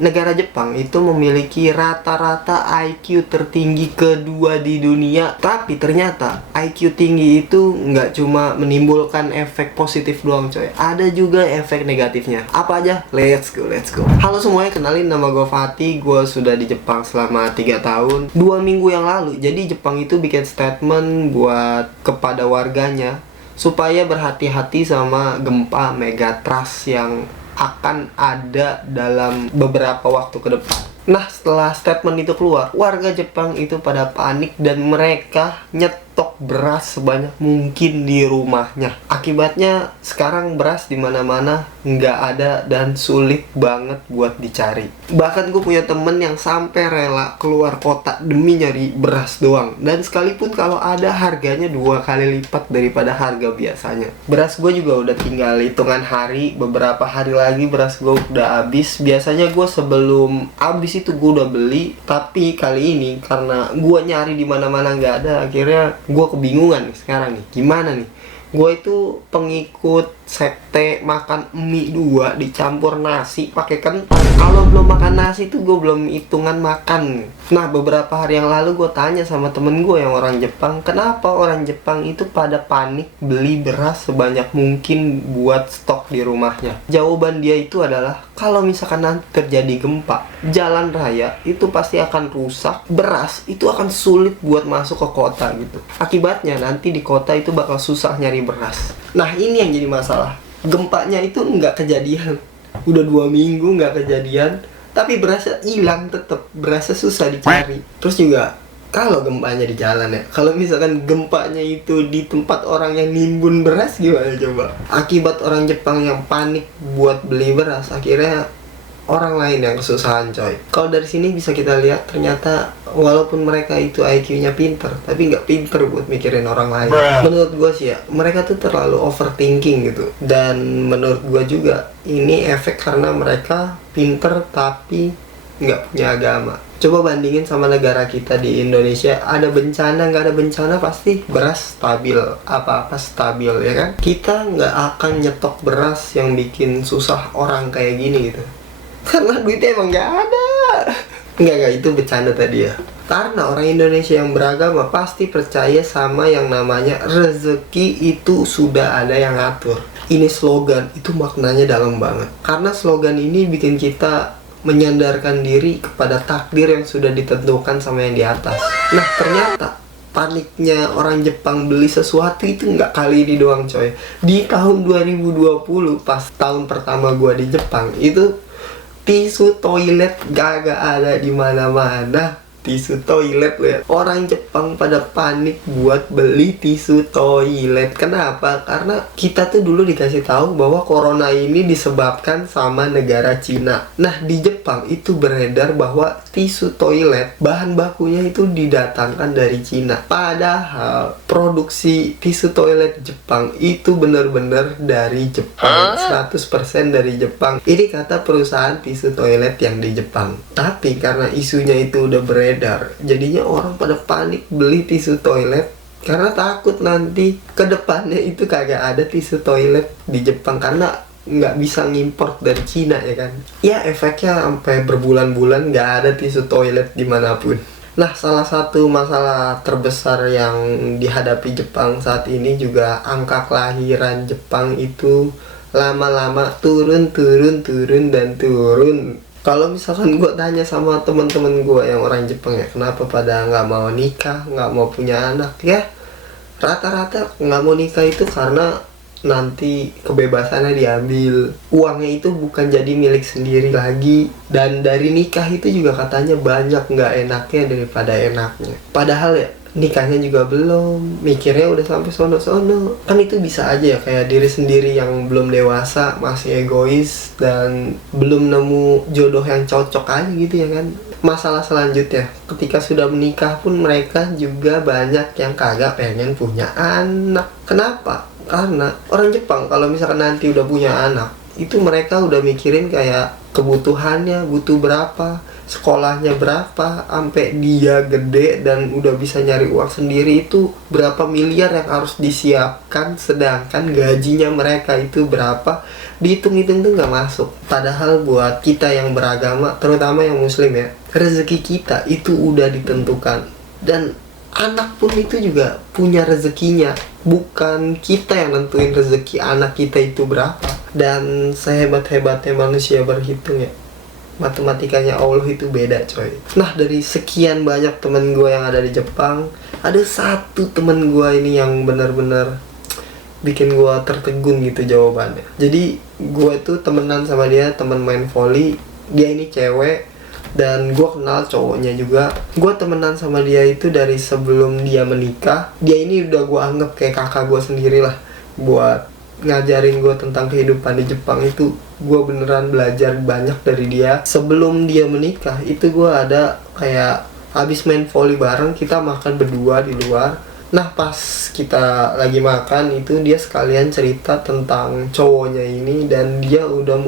Negara Jepang itu memiliki rata-rata IQ tertinggi kedua di dunia. Tapi ternyata IQ tinggi itu nggak cuma menimbulkan efek positif doang coy, ada juga efek negatifnya. Apa aja? Let's go. Halo semuanya, kenalin nama gue Fatih. Gue sudah di Jepang selama 3 tahun. 2 minggu yang lalu, jadi Jepang itu bikin statement buat kepada warganya supaya berhati-hati sama gempa megatrust yang akan ada dalam beberapa waktu ke depan. Nah, setelah statement itu keluar, warga Jepang itu pada panik dan mereka nyetok beras sebanyak mungkin di rumahnya. Akibatnya sekarang beras di mana-mana nggak ada dan sulit banget buat dicari. Bahkan gue punya temen yang sampai rela keluar kota demi nyari beras doang. Dan sekalipun kalau ada, harganya 2 kali lipat daripada harga biasanya. Beras gue juga udah tinggal hitungan hari, beberapa hari lagi beras gue udah habis. Biasanya gue sebelum habis itu gue udah beli, tapi kali ini karena gue nyari di mana-mana nggak ada, akhirnya gue kebingungan nih sekarang nih, gimana nih? Gue itu pengikut sekte makan mie 2 dicampur nasi pakai kentang. Kalau belum makan nasi tuh gue belum hitungan makan. Nah, beberapa hari yang lalu gue tanya sama temen gue yang orang Jepang, kenapa orang Jepang itu pada panik beli beras sebanyak mungkin buat stok di rumahnya. Jawaban dia itu adalah, kalau misalkan nanti terjadi gempa, jalan raya itu pasti akan rusak, beras itu akan sulit buat masuk ke kota gitu. Akibatnya nanti di kota itu bakal susah nyari beras. Nah, ini yang jadi masalah. Gempanya itu nggak kejadian. Udah 2 minggu nggak kejadian, tapi berasnya hilang tetep. Berasnya susah dicari. Terus juga kalau gempanya di jalan ya, kalau misalkan gempanya itu di tempat orang yang nimbun beras, gimana coba? Akibat orang Jepang yang panik buat beli beras, akhirnya orang lain yang kesusahan coy. Kalau dari sini bisa kita lihat, ternyata walaupun mereka itu IQ-nya pinter, tapi nggak pinter buat mikirin orang lain. Menurut gue sih ya, mereka tuh terlalu overthinking gitu. Dan menurut gue juga ini efek karena mereka pinter tapi nggak punya agama. Coba bandingin sama negara kita di Indonesia, ada bencana nggak ada bencana pasti beras stabil, apa-apa stabil ya kan. Kita nggak akan nyetok beras yang bikin susah orang kayak gini gitu, karena duitnya emang nggak ada. Enggak, itu bercanda tadi ya. Karena orang Indonesia yang beragama pasti percaya sama yang namanya rezeki itu sudah ada yang ngatur. Ini slogan, itu maknanya dalam banget. Karena slogan ini bikin kita menyandarkan diri kepada takdir yang sudah ditentukan sama yang di atas. Nah, ternyata paniknya orang Jepang beli sesuatu itu nggak kali ini doang coy. Di tahun 2020, pas tahun pertama gua di Jepang, itu tisu toilet gak ada di mana-mana. Tisu toilet loh ya. Orang Jepang pada panik buat beli tisu toilet. Kenapa? Karena kita tuh dulu dikasih tahu bahwa corona ini disebabkan sama negara Cina. Nah, di Jepang itu beredar bahwa tisu toilet bahan bakunya itu didatangkan dari Cina. Padahal produksi tisu toilet Jepang itu benar-benar dari Jepang, 100% dari Jepang. Ini kata perusahaan tisu toilet yang di Jepang. Tapi karena isunya itu udah beredar, jadinya orang pada panik beli tisu toilet karena takut nanti ke depannya itu kagak ada tisu toilet di Jepang karena nggak bisa ngimport dari Cina ya kan. Ya, efeknya sampai berbulan-bulan nggak ada tisu toilet dimanapun. Nah, salah satu masalah terbesar yang dihadapi Jepang saat ini juga angka kelahiran Jepang itu lama-lama turun. Kalau misalkan gue tanya sama teman-teman gue yang orang Jepang ya, kenapa pada nggak mau nikah, nggak mau punya anak ya, rata-rata nggak mau nikah itu karena nanti kebebasannya diambil, uangnya itu bukan jadi milik sendiri lagi, dan dari nikah itu juga katanya banyak nggak enaknya daripada enaknya. Padahal ya nikahnya juga belum, mikirnya udah sampai sono-sono. Kan itu bisa aja ya, kayak diri sendiri yang belum dewasa, masih egois dan belum nemu jodoh yang cocok aja gitu ya kan. Masalah selanjutnya, ketika sudah menikah pun mereka juga banyak yang kagak pengen punya anak. Kenapa? Karena orang Jepang kalau misalkan nanti udah punya anak, itu mereka udah mikirin kayak kebutuhannya, butuh berapa, sekolahnya berapa, sampai dia gede dan udah bisa nyari uang sendiri, itu berapa miliar yang harus disiapkan, sedangkan gajinya mereka itu berapa, dihitung-hitung tuh nggak masuk. Padahal buat kita yang beragama, terutama yang muslim ya, rezeki kita itu udah ditentukan, dan anak pun itu juga punya rezekinya, bukan kita yang nentuin rezeki anak kita itu berapa. Dan sehebat-hebatnya manusia berhitung ya, matematikanya Allah itu beda coy. Nah, dari sekian banyak temen gue yang ada di Jepang, ada satu temen gue ini yang benar-benar bikin gue tertegun gitu jawabannya. Jadi gue tuh temenan sama dia, temen main volley. Dia ini cewek dan gue kenal cowoknya juga. Gue temenan sama dia itu dari sebelum dia menikah. Dia ini udah gue anggap kayak kakak gue sendiri lah. Buat ngajarin gue tentang kehidupan di Jepang itu, gue beneran belajar banyak dari dia. Sebelum dia menikah itu gue ada kayak habis main volley bareng, kita makan berdua di luar. Nah, pas kita lagi makan itu dia sekalian cerita tentang cowoknya ini, dan dia udah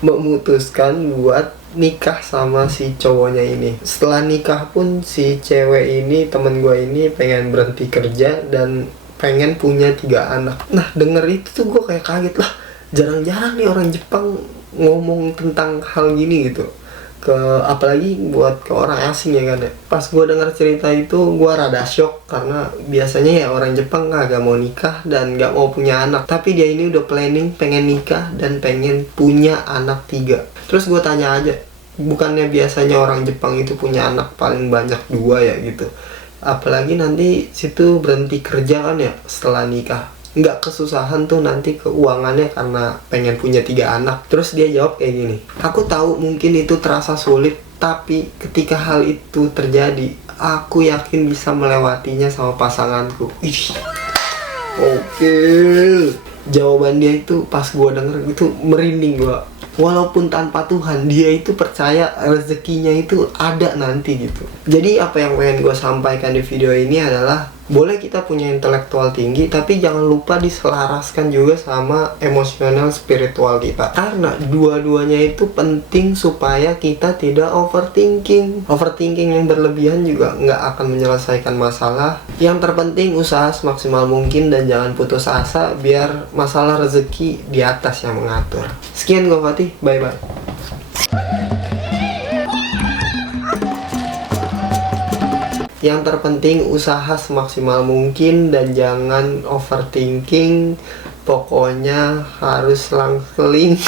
memutuskan buat nikah sama si cowoknya ini. Setelah nikah pun si cewek ini, temen gue ini, pengen berhenti kerja dan pengen punya 3 anak. Nah, denger itu tuh gue kayak kaget lah. Jarang-jarang nih orang Jepang ngomong tentang hal gini gitu. Apalagi buat ke orang asing ya kan ya. Pas gue denger cerita itu gue rada shock, karena biasanya ya orang Jepang gak mau nikah dan gak mau punya anak. Tapi dia ini udah planning pengen nikah dan pengen punya anak 3. Terus gue tanya aja, bukannya biasanya orang Jepang itu punya anak paling banyak 2 ya gitu. Apalagi nanti situ berhenti kerja kan ya setelah nikah, nggak kesusahan tuh nanti keuangannya karena pengen punya 3 anak. Terus dia jawab kayak gini, aku tahu mungkin itu terasa sulit, tapi ketika hal itu terjadi, aku yakin bisa melewatinya sama pasanganku. Ih, oke. Jawaban dia itu pas gua denger itu merinding gua. Walaupun tanpa Tuhan, dia itu percaya rezekinya itu ada nanti gitu. Jadi apa yang pengen gue sampaikan di video ini adalah, boleh kita punya intelektual tinggi, tapi jangan lupa diselaraskan juga sama emosional spiritual kita. Karena dua-duanya itu penting supaya kita tidak overthinking. Overthinking yang berlebihan juga nggak akan menyelesaikan masalah. Yang terpenting usaha semaksimal mungkin dan jangan putus asa, biar masalah rezeki di atas yang mengatur. Sekian gue Fatih, bye-bye. Yang terpenting usaha semaksimal mungkin dan jangan overthinking. Pokoknya harus langkeling.